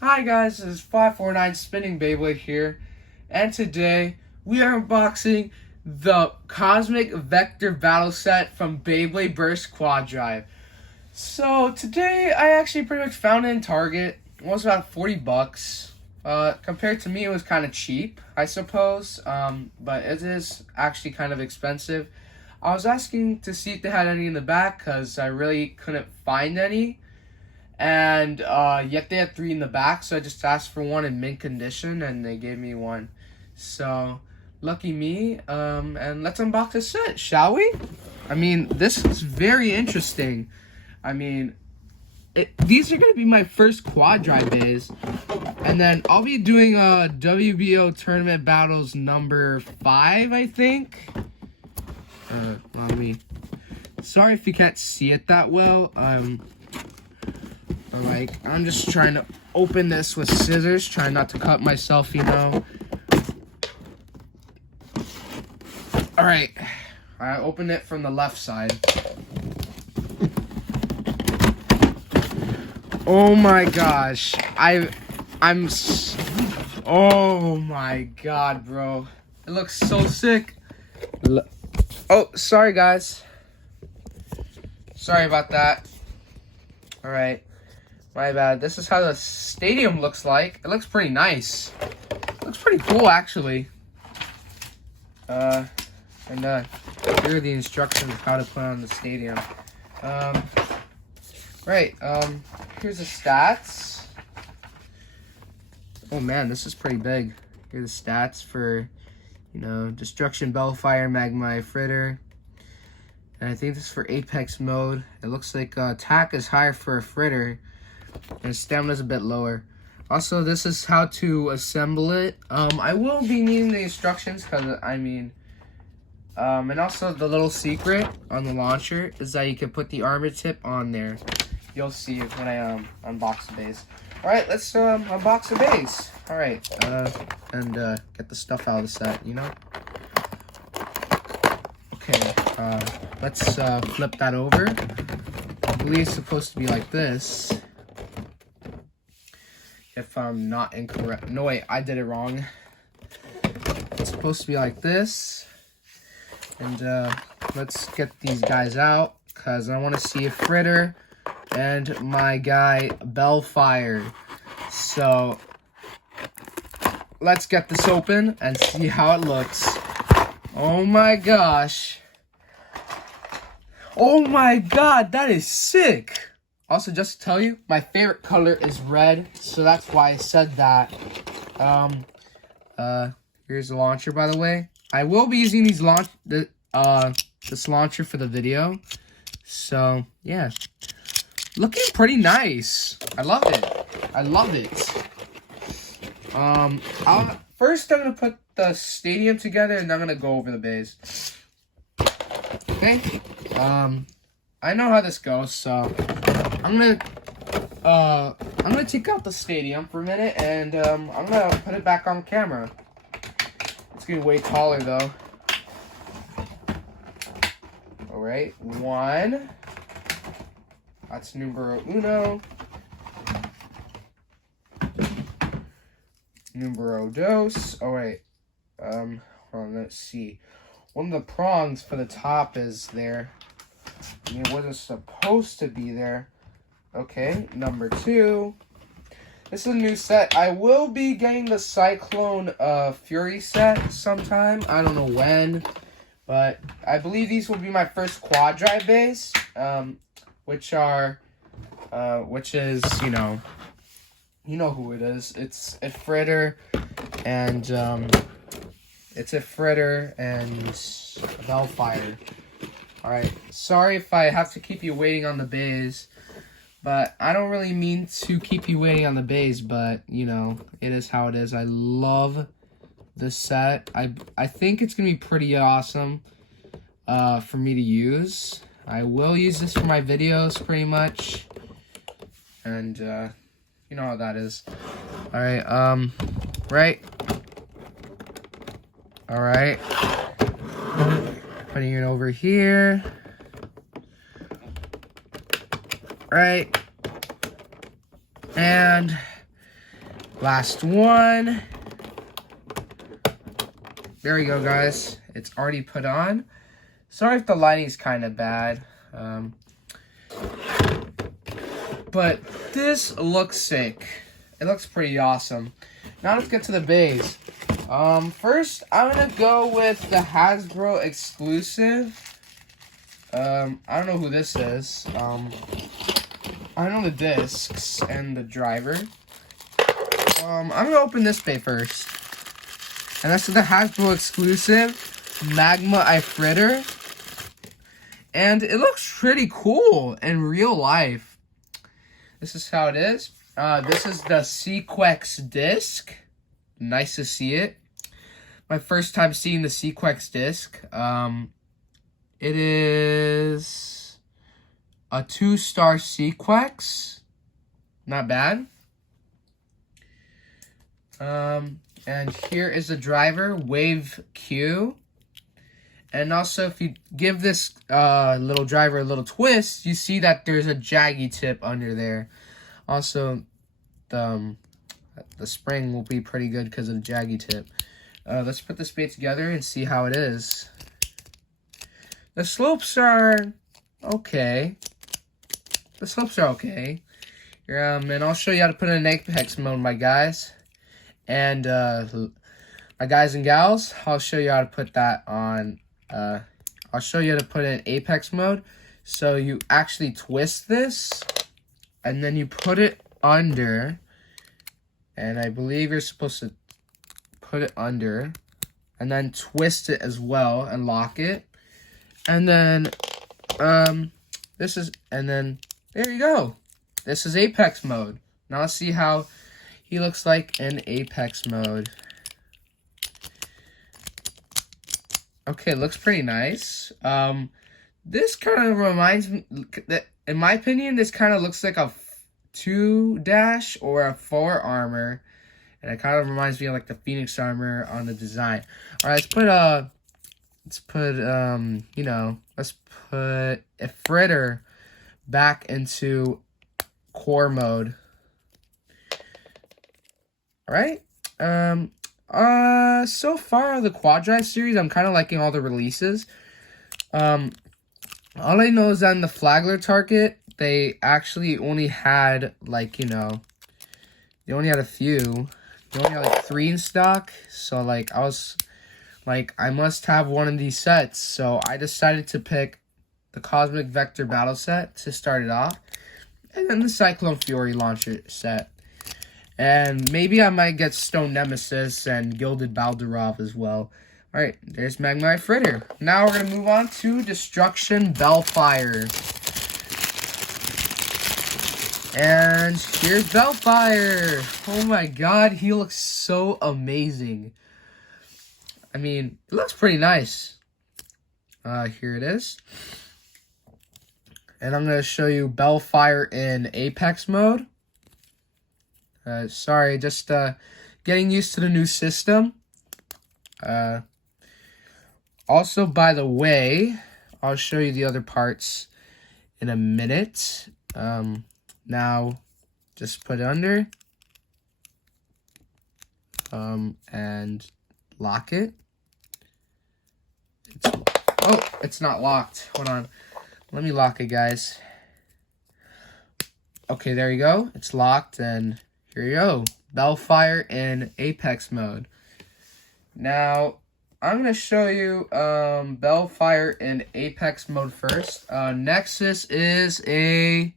Hi guys, this is 549 Spinning Beyblade here, and today we are unboxing the Cosmic Vector Battle Set from Beyblade Burst Quad Drive. So today I actually pretty much found it in Target. It was about 40 bucks. Compared to me it was kind of cheap, I suppose, but it is actually kind of expensive. I was asking to see if they had any in the back because I really couldn't find any. And yet they had 3 in the back, so I just asked for one in mint condition and they gave me one. So lucky me. And let's unbox this set, shall we? I mean, this is very interesting. I mean, these are gonna be my first quad drive days, and then I'll be doing WBO tournament battles number 5, I think. Let me. Sorry if you can't see it that well. I'm just trying to open this with scissors, trying not to cut myself, you know. Alright, I opened it from the left side. Oh my gosh, oh my god, bro. It looks so sick. Oh, sorry guys. Sorry about that. Alright. My bad. This is how the stadium looks like. It looks pretty nice. Looks pretty cool, actually. Here are the instructions of how to put on the stadium. Here's the stats. Oh man, this is pretty big. Here are the stats for, Destruction, Bellfire, Magma, Fritter. And I think this is for Apex mode. It looks like attack is higher for a Fritter, and stamina is a bit lower. Also, this is how to assemble it. I will be needing the instructions because, and also the little secret on the launcher is that you can put the armor tip on there. You'll see when I unbox the base. Alright, let's unbox the base. Alright, and get the stuff out of the set, you know? Okay, let's flip that over. I believe it's supposed to be like this. If I'm not incorrect. No, wait, I did it wrong. It's supposed to be like this. And let's get these guys out, because I want to see a Fritter and my guy Bellfire. So let's get this open and see how it looks. Oh my gosh. Oh my god, that is sick. Also, just to tell you, my favorite color is red, so that's why I said that. Here's the launcher, by the way. I will be using this launcher for the video. So, yeah. Looking pretty nice. I love it. I love it. First I'm gonna put the stadium together, and I'm gonna go over the base. Okay. I know how this goes, so I'm gonna take out the stadium for a minute, and I'm gonna put it back on camera. It's getting way taller though. Alright, 1. That's numero uno. Numero dos. Alright. Hold on, let's see. One of the prongs for the top is there. I mean, it wasn't supposed to be there. Okay, number 2. This is a new set. I will be getting the Cyclone Fury set sometime. I don't know when, but I believe these will be my first quad drive base, which is, you know who it is. It's a Fritter and Bellfire. Alright, sorry if I have to keep you waiting on the bays, but I don't really mean to keep you waiting on the bays, but, it is how it is. I love this set. I think it's going to be pretty awesome for me to use. I will use this for my videos, pretty much, and, you know how that is. Alright, Alright. Putting it over here. Right. And Last one. There we go, guys. It's already put on. Sorry if the lighting's kind of bad. But this looks sick. It looks pretty awesome. Now let's get to the bays. First, I'm going to go with the Hasbro exclusive. I don't know who this is. I know the discs and the driver. I'm going to open this bay first. And this is the Hasbro exclusive Magma Ifritter. And it looks pretty cool in real life. This is how it is. This is the Sequex disc. Nice to see it. My first time seeing the Sequex disc. It is a 2-star Sequex. Not bad. And here is the driver, Wave Q. And also, if you give this little driver a little twist, you see that there's a jaggy tip under there. Also, the spring will be pretty good because of the jaggy tip. Let's put this bay together and see how it is. The slopes are okay. And I'll show you how to put it in Apex mode, my guys. And my guys and gals, I'll show you how to put that on. I'll show you how to put it in Apex mode. So you actually twist this, and then you put it under. And I believe you're supposed to put it under, and then twist it as well and lock it. And then there you go. This is Apex mode. Now let's see how he looks like in Apex mode. Okay, looks pretty nice. This kind of reminds me, in my opinion, this kind of looks like a 2- or a 4 armor. And it kind of reminds me of like the Phoenix armor on the design. All right, let's put Ifritter back into core mode. All right. So far the Quad Drive series, I'm kind of liking all the releases. All I know is that in the Flagler Target, they actually only had like, they only had a few. They only had like 3 in stock. So like I was like, I must have one of these sets. So I decided to pick the Cosmic Vector Battle set to start it off. And then the Cyclone Fury launcher set. And maybe I might get Stone Nemesis and Gilded Baldurov as well. Alright, there's Magma Ifritter. Now we're going to move on to Destruction Bellfire. And here's Bellfire. Oh my god, he looks so amazing. I mean, it looks pretty nice. Here it is. And I'm going to show you Bellfire in Apex mode. Sorry, just getting used to the new system. Also, by the way, I'll show you the other parts in a minute. Now, just put it under. And lock it. It's not locked. Hold on. Let me lock it, guys. Okay, there you go. It's locked, and here you go. Bellfire in Apex mode. Now, I'm going to show you Bellfire in Apex mode first. Nexus is a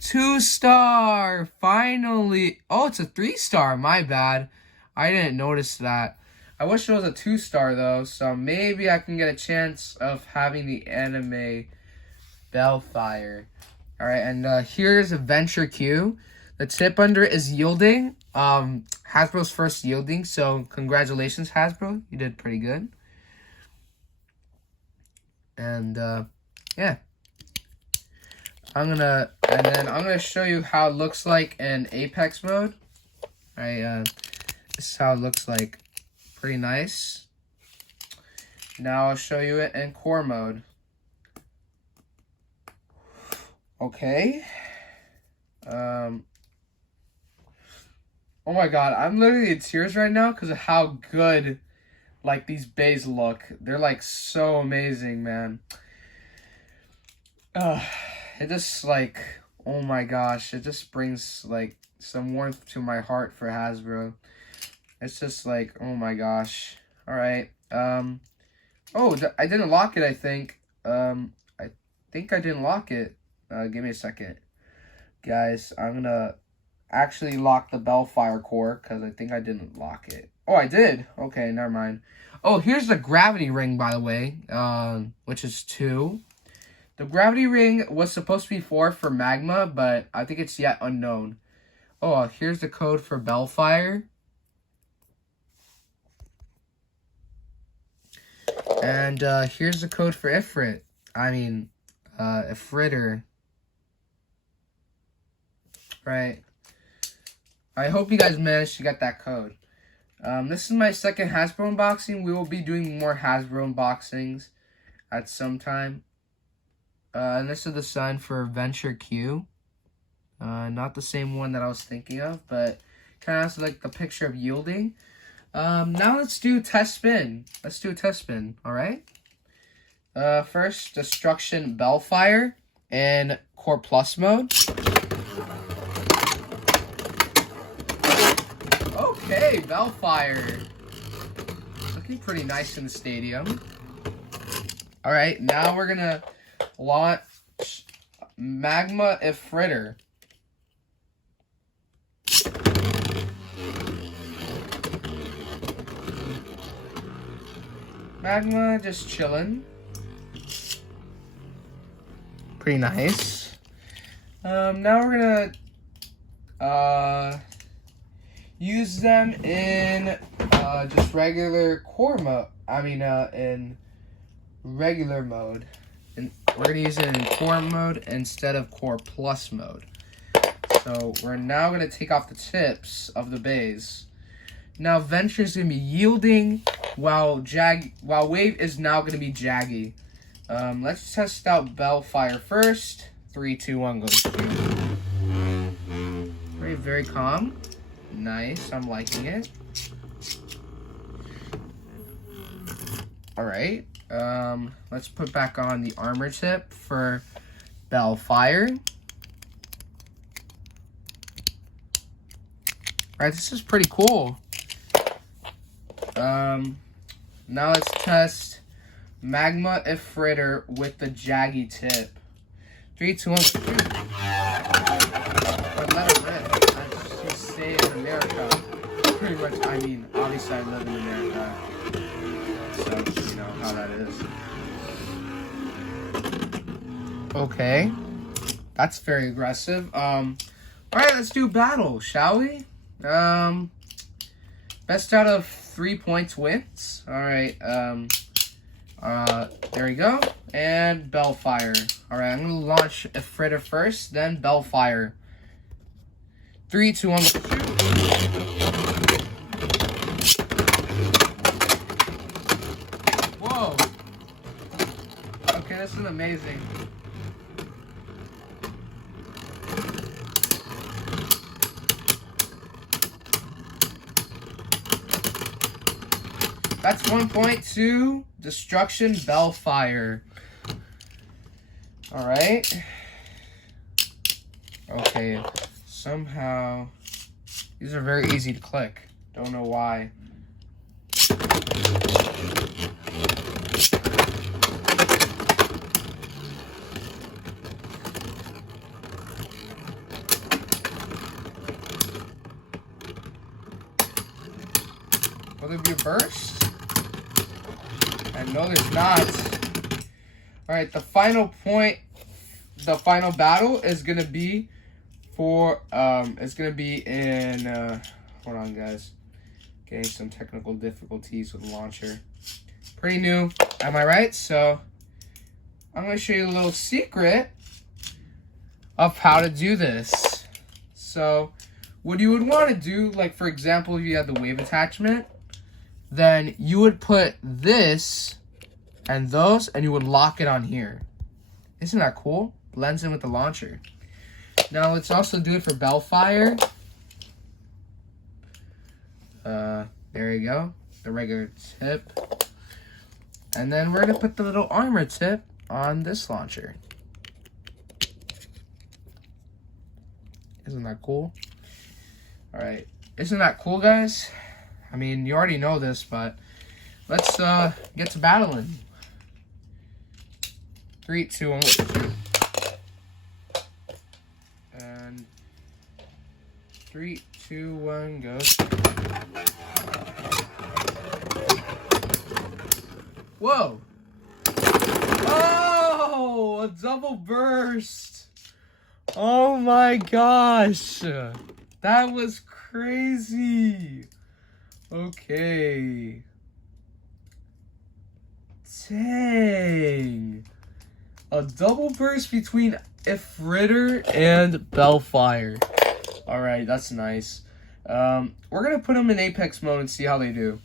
2-star. Finally. Oh, it's a 3-star. My bad. I didn't notice that. I wish it was a 2-star, though. So maybe I can get a chance of having the anime Bellfire. Alright, and here's Adventure Q. The tip under it is yielding. Hasbro's first yielding, so congratulations, Hasbro. You did pretty good. And yeah. I'm gonna show you how it looks like in Apex mode. Alright, this is how it looks like. Pretty nice. Now I'll show you it in core mode. Okay. Oh my god, I'm literally in tears right now because of how good, like, these bays look. They're, like, so amazing, man. It just, like, oh my gosh, it just brings, like, some warmth to my heart for Hasbro. It's just, like, oh my gosh. Alright, oh, I didn't lock it, I think. I think I didn't lock it. Give me a second. Guys, I'm gonna actually lock the Bellfire core because I think I didn't lock it. Oh, I did. Okay, never mind. Oh, here's the gravity ring, by the way, which is 2. The gravity ring was supposed to be 4 for Magma, but I think it's yet unknown. Oh, here's the code for Bellfire. And here's the code for Ifrit. I mean, Ifritter. Right. I hope you guys managed to get that code. This is my second Hasbro unboxing. We will be doing more Hasbro unboxings at some time. And this is the sign for Venture Q. Not the same one that I was thinking of, but kind of has like the picture of yielding. Now let's do test spin. Let's do a test spin, alright? First, Destruction Bellfire in Core Plus mode. Okay, Bellfire. Looking pretty nice in the stadium. Alright, now we're gonna launch Magma Ifritter. Magma just chilling. Pretty nice. Now we're gonna use them in just regular core mode. In regular mode. And we're gonna use it in core mode instead of core plus mode. So we're now gonna take off the tips of the bays. Now Venture is gonna be yielding while Wave is now gonna be jaggy. Let's test out Bellfire first. 3, 2, 1, go. Very calm. Nice, I'm liking it. Alright, let's put back on the armor tip for Bellfire. Alright, this is pretty cool. Now let's test Magma Ifritter with the jaggy tip. 3, 2, 1. Let it rip. I just stay in America. Pretty much, I mean, obviously I live in America. So, you know how that is. Okay. That's very aggressive. Alright, let's do battle, shall we? Best out of 3 points wins. Alright, there we go. And Bellfire. Alright, I'm gonna launch Ifritter first, then Bellfire. 3, 2, 1, shoot. Whoa. Okay, this is amazing. That's 1 point to Destruction Bellfire. Alright. Okay. Somehow these are very easy to click. Don't know why. Will there be a burst? And no, there's not. Alright, the final point, the final battle is gonna be for it's gonna be in hold on guys. Getting some technical difficulties with the launcher. Pretty new, am I right? So I'm gonna show you a little secret of how to do this. So what you would want to do, like for example, if you have the wave attachment, then you would put this and those and you would lock it on here. Isn't that cool? Blends in with the launcher. Now let's also do it for Bellfire. There you go. The regular tip. And then we're gonna put the little armor tip on this launcher. Isn't that cool? Alright. Isn't that cool, guys? I mean, you already know this, but let's get to battling. 3, 2, 1, shoot. And 3, 2, 1, go. Whoa! Oh, a double burst! Oh my gosh! That was crazy! Okay. Dang! A double burst between Ifritter and Bellfire. Alright, that's nice. We're gonna put them in Apex mode and see how they do.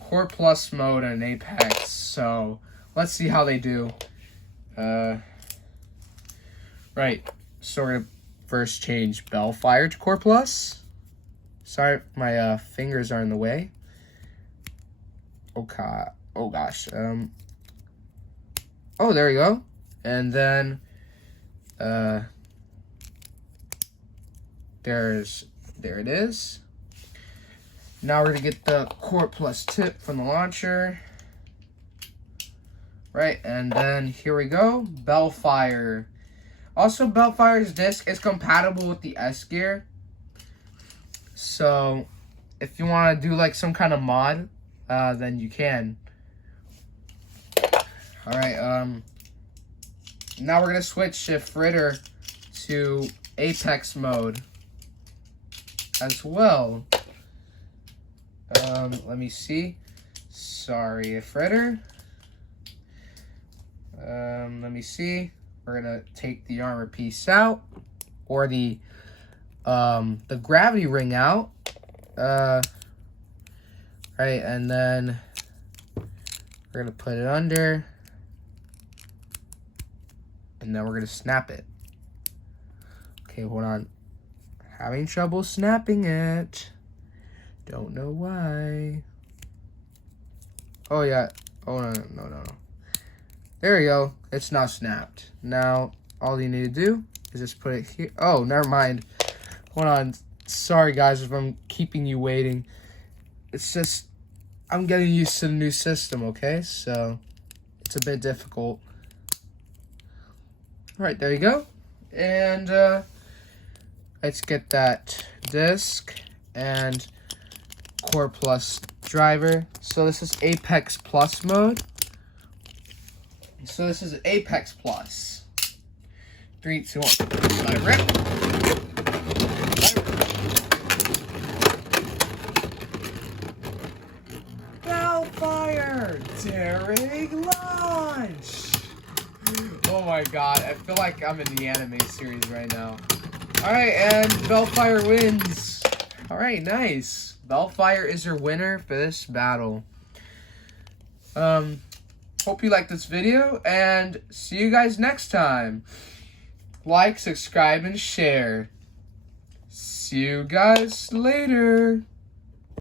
Core Plus mode and Apex, so let's see how they do. Right, so we're gonna first change Bellfire to Core Plus. Sorry, my fingers are in the way. Okay, oh gosh. Oh, there we go. And then, there it is. Now we're gonna get the Core Plus tip from the launcher. Right, and then here we go, Bellfire. Also, Bellfire's disc is compatible with the S gear. So, if you want to do like some kind of mod, then you can. Alright, now we're gonna switch Ifritter to Apex mode as well. Let me see. Sorry, Ifritter. Let me see. We're gonna take the armor piece out, or the gravity ring out. Right, and then we're gonna put it under, and then we're gonna snap it. Okay, hold on. Having trouble snapping it. Don't know why. Oh yeah. Oh no. There we go. It's now snapped. Now all you need to do is just put it here. Oh, never mind. Hold on. Sorry guys if I'm keeping you waiting. It's just I'm getting used to the new system, okay? So it's a bit difficult. Alright, there you go. And let's get that disc and Core Plus driver. So this is Apex Plus mode. So this is Apex Plus. 3, 2, 1. Let it rip. Bellfire! Daring launch! Oh my god, I feel like I'm in the anime series right now. Alright, and Bellfire wins. Alright, nice. Bellfire is your winner for this battle. Hope you liked this video, and see you guys next time. Like, subscribe, and share. See you guys later.